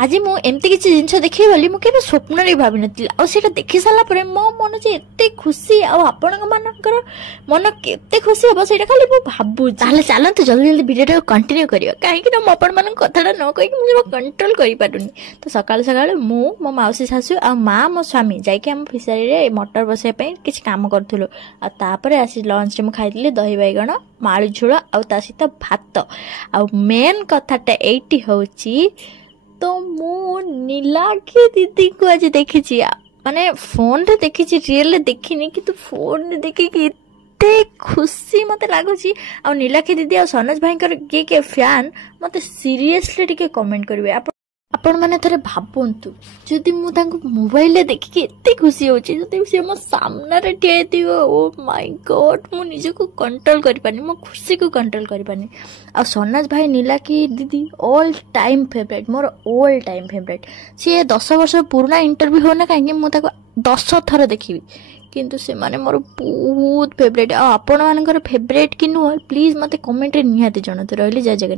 आज मु एमती किसी जिन देखी बोली मुझे स्वप्न भाव नी आटा देखी सारापर मो मन से एत खुशी आपण मन के खुशी हम से खाली भावुँ चलते जल्दी जल्दी भिडियो कंटिन्यू करियो कहीं आपण मान कथा न कहीकि मुझे कंट्रोल करें तो सकाल सकाल मो मौसी शाशु आ माँ मो स्वामी जाकि आम फिसारी मटर बसाई किसी कम करूँ आपर आसी लंच में खाई दही बैगण माळु झोल आ सहित भात आ मेन कथाटा एटी हूँ तो मु नीलाक्षी दीदी को आज देखी माने फोन रे देखी रियल देखनी कि तू फोन रे देखी एते खुशी मते लगुच आ नीलाक्षी दीदी आ सनोज भाई किए फैन मत सीरियसली टिके कमेंट करेंगे आपण मैंने थे भावतु जदि मुझे मोबाइल देखिकी एत खुशी होची सी मो सामने ठिया ओ माय गॉड मु निजको कंट्रोल कर पानी मो खुशी को कंट्रोल कर पानी आ सनोज भाई नीलाक्षी दीदी all time favourite more all time favourite सी 10 वर्ष पुराना इंटरव्यू होना कहीं मुझे 10 थर देखी किंतु से माने मोर बहुत फेवरेट आपण मानकर फेवरेट कि नुह प्लीज मते कमेंट रे निहाती जणते रहली जय जगन्नाथ।